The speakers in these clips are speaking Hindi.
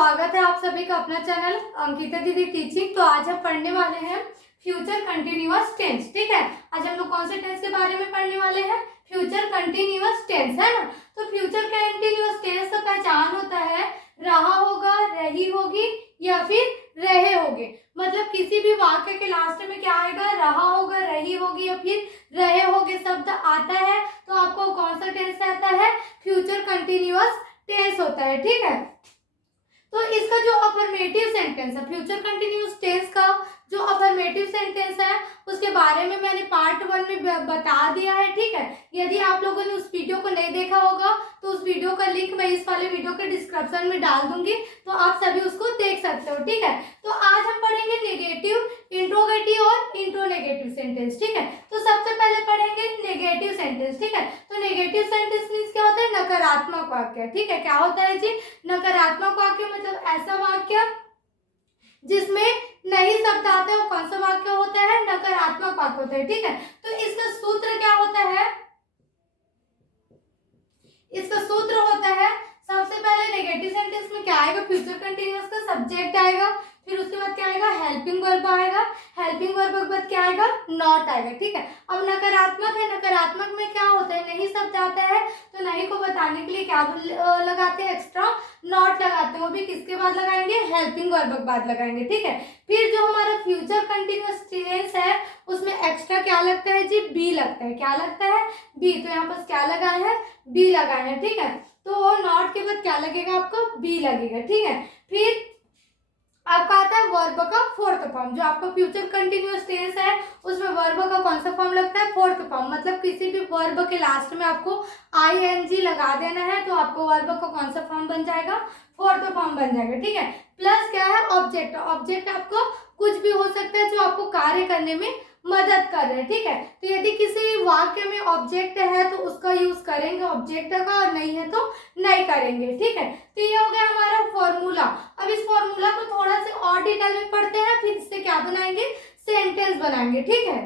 स्वागत है आप सभी का अपना चैनल अंकिता दीदी टीचिंग। तो आज हम पढ़ने वाले हैं फ्यूचर कंटिन्यूअस टेंस। ठीक है, आज हम लोग कौन से टेंस के बारे में पढ़ने वाले हैं? फ्यूचर कंटिन्यूअस टेंस, है ना। तो फ्यूचर कंटिन्यूअस टेंस का पहचान होता है रहा होगा, रही होगी या फिर रहे होगे। मतलब किसी भी वाक्य के लास्ट में क्या आएगा? रहा होगा, रही होगी या फिर रहे होगे शब्द आता है तो आपको कौन सा टेंस कहता है? फ्यूचर कंटिन्यूअस टेंस होता है। ठीक है, तो इसका जो अफर्मेटिव सेंटेंस है, फ्यूचर कंटिन्यूअस टेंस का जो अफर्मेटिव सेंटेंस है उसके बारे में मैंने पार्ट 1 में बता दिया है। ठीक है, यदि आप लोगों ने उस वीडियो को नहीं देखा होगा तो उस वीडियो का लिंक मैं इस वाले वीडियो के डिस्क्रिप्शन में डाल दूंगी, तो आप सभी उसको देख सकते हो। ठीक है, तो आज हम पढ़ेंगे नेगेटिव, इंट्रोगेटिव और इंट्रोनेगेटिव सेंटेंस। ठीक है, तो सबसे पहले पढ़ेंगे नेगेटिव सेंटेंस। ठीक है, तो नेगेटिव सेंटेंस मीन्स क्या होता है? नकारात्मक वाक्य। ठीक है, क्या होता है जी? नकारात्मक वाक्य मतलब ऐसा वाक्य जिसमें नहीं शब्द आते, वो कौन सा वाक्य होता है? नकारात्मक वाक्य होता है। ठीक है, तो इसका सूत्र क्या होता है? इसका सूत्र होता है, सबसे पहले नेगेटिव सेंटेंस में क्या आएगा? फ्यूचर कंटिन्यूअस का सब्जेक्ट आएगा, फिर उसके बाद क्या आएगा? हेल्पिंग वर्ब आएगा, हेल्पिंग वर्ब के बाद क्या आएगा? नॉट आएगा। ठीक है, अब नकारात्मक है, नकारात्मक में क्या होता है? नहीं शब्द आता है तो नहीं को बताने के लिए क्या लगाते हैं? एक्स्ट्रा नॉट लगाते हैं। वो भी किसके बाद लगाएंगे? हेल्पिंग वर्ब के बाद लगाएंगे। ठीक है, फिर जो हमारा फ्यूचर कंटिन्यूअस टेंस है उसमें एक्स्ट्रा क्या लगता है जी? बी लगता है। क्या लगता है? बी। तो यहाँ पर क्या लगाए हैं? बी लगाए हैं। ठीक है, तो नॉट के बाद क्या लगेगा आपको? बी लगेगा। ठीक है, फिर आपका आता है वर्ब का फोर्थ फॉर्म। जो आपका फ्यूचर कंटिन्यूअस टेंस है उसमें वर्ब का कौन सा फॉर्म लगता है? Fourth form. मतलब किसी भी वर्ब के लास्ट में आपको ing लगा देना है तो आपको वर्ब का कौन सा फॉर्म बन जाएगा? फोर्थ फॉर्म बन जाएगा। ठीक है, प्लस क्या है? ऑब्जेक्ट। ऑब्जेक्ट आपको कुछ भी हो सकता है जो आपको कार्य करने में मदद कर रहे हैं। ठीक है, तो यदि किसी वाक्य में ऑब्जेक्ट है तो उसका यूज करेंगे ऑब्जेक्ट का, और नहीं है तो नहीं करेंगे। ठीक है, तो ये हो गया हमारा फॉर्मूला। अब इस फॉर्मूला को थोड़ा सा और डिटेल में पढ़ते हैं, फिर इससे क्या बनाएंगे? सेंटेंस बनाएंगे। ठीक है,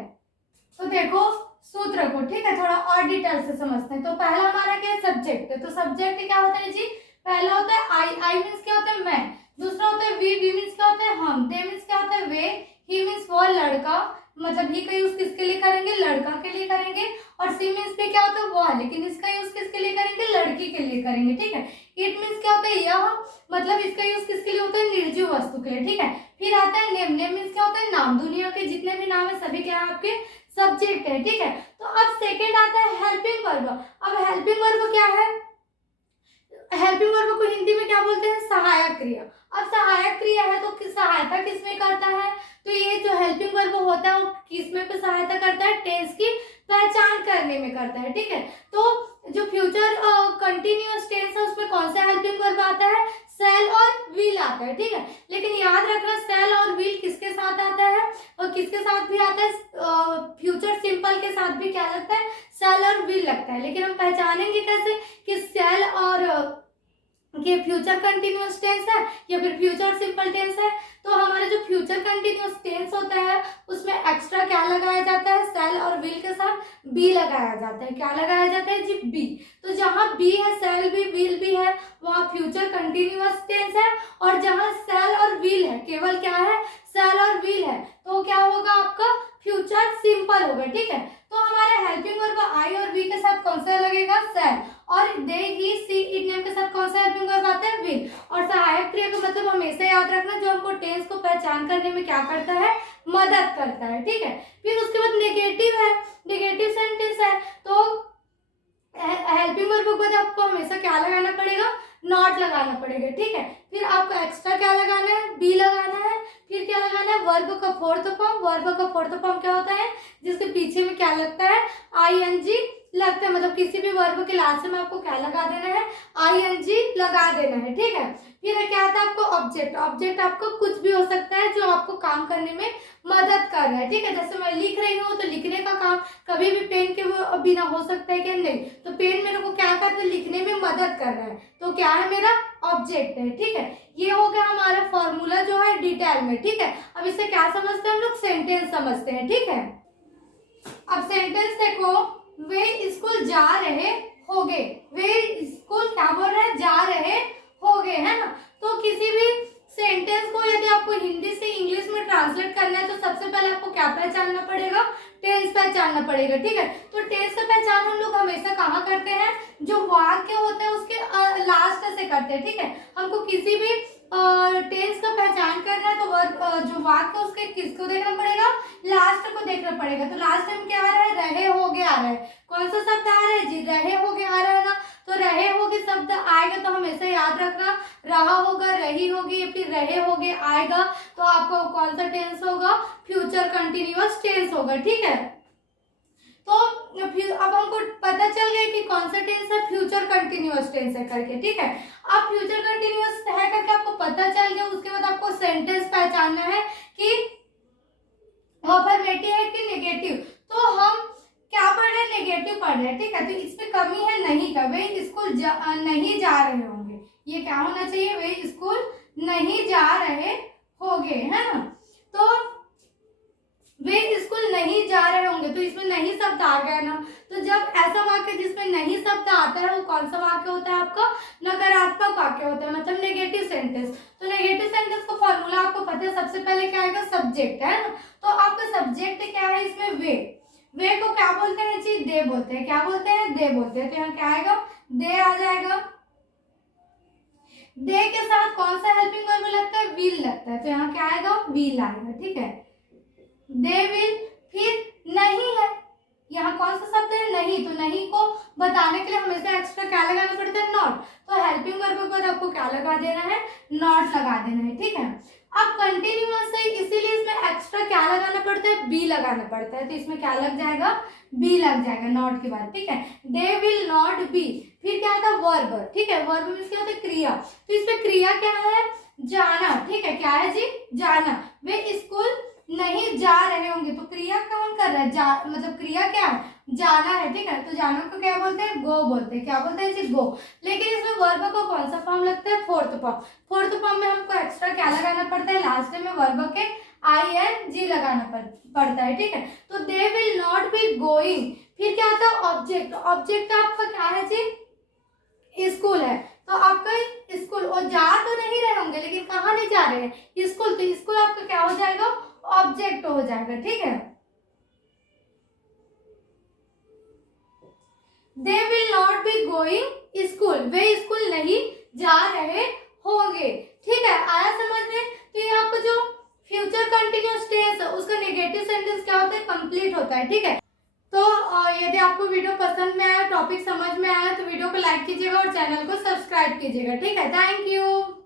तो देखो सूत्र को, ठीक है, थोड़ा और डिटेल से समझते हैं। तो पहला हमारा क्या है? सब्जेक्ट। तो सब्जेक्ट क्या होता है जी? पहला होता है आई। आई मीन्स क्या होता है? मैं। दूसरा होता है वी। वी मीन्स क्या होता है? हम। दे मीन्स क्या होता है? वे। ही मीन्स वो, लड़का। मतलब ही का यूज किसके लिए करेंगे? लड़का के लिए करेंगे। और सी मीन्स पे क्या होता है? वो, लेकिन इसका यूज किसके लिए करेंगे? लड़की के लिए करेंगे। ठीक है, इट मीन्स क्या होता है? यह। मतलब इसका यूज किसके लिए होता है? निर्जीव वस्तु के लिए। ठीक है, फिर आता है नेम। नेम मीन्स क्या होता है? नाम। दुनिया के जितने भी नाम है सभी क्या है? आपके सब्जेक्ट है। ठीक है, तो अब सेकेंड आता है हेल्पिंग वर्ब। अब हेल्पिंग वर्ब क्या है? हेल्पिंग वर्ब को हिंदी में क्या बोलते हैं? सहायक क्रिया। अब सहायक क्रिया है तो सहायता किसमें करता है? तो ये जो हेल्पिंग वर्ब होता है वो किसमें पे सहायता करता है? टेंस की पहचान करने में करता है। ठीक है, तो जो फ्यूचर कंटिन्यूअस टेंस है उसमें कौन सा हेल्पिंग वर्ब आता है? सेल और विल आता है। ठीक है, लेकिन याद रखना सेल और विल किसके साथ आता है और किसके साथ भी आता है? फ्यूचर सिंपल के साथ भी क्या लगता है? सेल और विल लगता है। लेकिन हम पहचानेंगे कैसे कि सेल और ये फ्यूचर कंटिन्यूअस टेंस है या फिर फ्यूचर सिंपल टेंस है? तो हमारा जो फ्यूचर कंटिन्यूअस टेंस होता है उसमें एक्स्ट्रा क्या लगाया जाता है? सेल और विल के साथ बी लगाया जाता है। क्या लगाया जाता है जी? बी। तो जहां बी है, सेल भी, विल भी है, वहां फ्यूचर कंटिन्यूअस टेंस है। और जहां सेल और विल है, केवल क्या है? सेल और विल है, तो क्या होगा आपका? फ्यूचर सिंपल होगा। ठीक है, तो हमारे हेल्पिंग वर्ब आई और वी के साथ कौन सा लगेगा? सेल। और दे, ही, सी, इट, नेम के साथ कौन सा हेल्पिंग वर्ब आता है? विल। और सहायक क्रिया का मतलब हमेशा याद रखना जो हमको टेंस को पहचान करने में क्या करता है? मदद करता है। ठीक है, फिर उसके बाद नेगेटिव है, नेगेटिव सेंटेंस है। तो हेल्पिंग वर्ब के बाद आपको हमेशा क्या लगाना पड़ेगा? नॉट लगाना पड़ेगा। ठीक है, फिर आपको एक्स्ट्रा क्या लगाना है? बी लगाना है। फिर क्या लगाना है? वर्ब का फोर्थ फॉर्म। वर्ब का फोर्थ फॉर्म क्या होता है? जिसके पीछे में क्या लगता है? ing लगता है। मतलब किसी भी वर्ब के लास्ट में आपको क्या लगा देना है? ing लगा देना है। ठीक है, फिर क्या आता है आपको? ऑब्जेक्ट। ऑब्जेक्ट आपको कुछ भी हो सकता है जो आपको काम करने में मदद कर रहा है। ठीक है, जैसे मैं लिख रही हूँ तो लिखने का काम कभी भी पेन के बिना हो सकता है कि नहीं? तो पेन मेरे को क्या करता है? लिखने में मदद कर रहा है, तो क्या है? मेरा ऑब्जेक्ट है। ठीक है, ये हो गया हमारा फॉर्मूला जो है डिटेल में। ठीक है, अब इससे क्या समझते हैं हम लोग? सेंटेंस समझते हैं। ठीक है, अब सेंटेंस देखो, वे स्कूल जा रहे होगे। वे स्कूल क्या बोल रहे हैं? जा रहे होगे, है ना। तो किसी भी पहचानना पड़ेगा, ठीक है। तो टेंस का पहचान हम लोग हमेशा कहाँ करते हैं, जो वाक्य होते हैं उसके लास्ट से करते हैं, ठीक है। हमको किसी भी टेंस का पहचान करना है तो वर्ब जो वाक्य उसके किसको देखना पड़ेगा, लास्ट को देखना पड़ेगा। तो लास्ट टाइम क्या आ रहा है, रहे होगे आ रहा है। कौन सा शब्द आ रहा है जी, रहे होगे आ रहा है ना। तो रहे होगे शब्द आएगा तो हमेशा याद रखना, रहा होगा, रही होगी, या फिर रहे होगे आएगा तो आपका कौन सा टेंस होगा, फ्यूचर कंटिन्यूअस टेंस होगा, ठीक है। तो फिर अब हमको पता चल गया कि कौन सा टेंस है, फ्यूचर कंटिन्यूअस टेंस है करके, ठीक है। अब फ्यूचर कंटिन्यूअस है करके आपको पता चल गया, उसके बाद आपको सेंटेंस पहचानना है कि अफर्मेटिव है कि नेगेटिव। तो हम क्या पढ़ रहे हैं, नेगेटिव पढ़ रहे हैं, ठीक है। तो इसमें कमी है नहीं का, वे स्कूल नहीं जा रहे होंगे, ये क्या होना चाहिए, वे स्कूल नहीं जा रहे होंगे, है ना। तो वे स्कूल नहीं जा रहे होंगे, तो इसमें नहीं शब्द आ गया ना। तो जब ऐसा वाक्य जिसमें नहीं शब्द आता है वो कौन सा वाक्य होता है, आपका नकारात्मक वाक्य होता है, मतलब नेगेटिव सेंटेंस। तो नेगेटिव सेंटेंस का फॉर्मूला आपको पता है, सबसे पहले क्या आएगा, सब्जेक्ट, है ना। तो आपका सब्जेक्ट क्या है इसमें, वे को क्या बोलते हैं जी, दे बोलते हैं। क्या बोलते हैं, दे बोलते हैं। तो यहाँ क्या आएगा, दे आ जाएगा। दे के साथ कौन सा हेल्पिंग वर्ब लगता है, विल लगता है। तो यहाँ क्या आएगा, विल आएगा, ठीक है। दे विल, फिर नहीं है, यहाँ कौन सा शब्द है, नहीं। तो नहीं को बताने के लिए हमेशा एक्स्ट्रा क्या लगाना पड़ता है, नॉट। तो हेल्पिंग वर्ब के बाद आपको क्या लगा देना है, नॉट लगा देना है, ठीक है। अब कंटिन्यूअस है इसीलिए इसमें एक्स्ट्रा क्या लगाना पड़ता है, बी लगाना पड़ता है। तो इसमें क्या लग जाएगा, बी लग जाएगा नॉट के बाद, ठीक है। दे विल नॉट बी, फिर क्या था, वर्ब, ठीक है। वर्ब में क्या होता है, क्रिया। तो इसमें क्रिया क्या है, जाना, ठीक है। क्या है जी, जाना। वे स्कूल नहीं जा रहे होंगे, तो क्रिया कौन कर रहा है, मतलब क्रिया क्या है, जाना है, ठीक है। तो जाना को क्या बोलते हैं, गो बोलते हैं। क्या बोलते हैं जी, गो। लेकिन इसमें वर्ब को कौन सा फॉर्म लगता है, फोर्थ फॉर्म। फोर्थ फॉर्म में हमको एक्स्ट्रा क्या लगाना पड़ता है, लास्ट में वर्ब के ing लगाना पड़ता है, ठीक है। तो they will not be going, फिर क्या होता है, ऑब्जेक्ट। ऑब्जेक्ट आपका क्या है जी, स्कूल है। तो आपका स्कूल, और जा तो नहीं रहे होंगे लेकिन कहाँ नहीं जा रहे हैं, स्कूल। तो स्कूल आपका क्या हो जाएगा, ऑब्जेक्ट हो जाएगा, ठीक है। They will not be going school, way school नहीं जा रहे होंगे, ठीक है। आया समझ में। तो ये आपको जो फ्यूचर कंटिन्यूअस टेंस है उसका नेगेटिव सेंटेंस क्या होता है, कंप्लीट होता है, ठीक है। तो यदि आपको वीडियो पसंद में आया, टॉपिक समझ में आया, तो वीडियो को लाइक कीजिएगा और चैनल को सब्सक्राइब कीजिएगा, ठीक है। Thank you.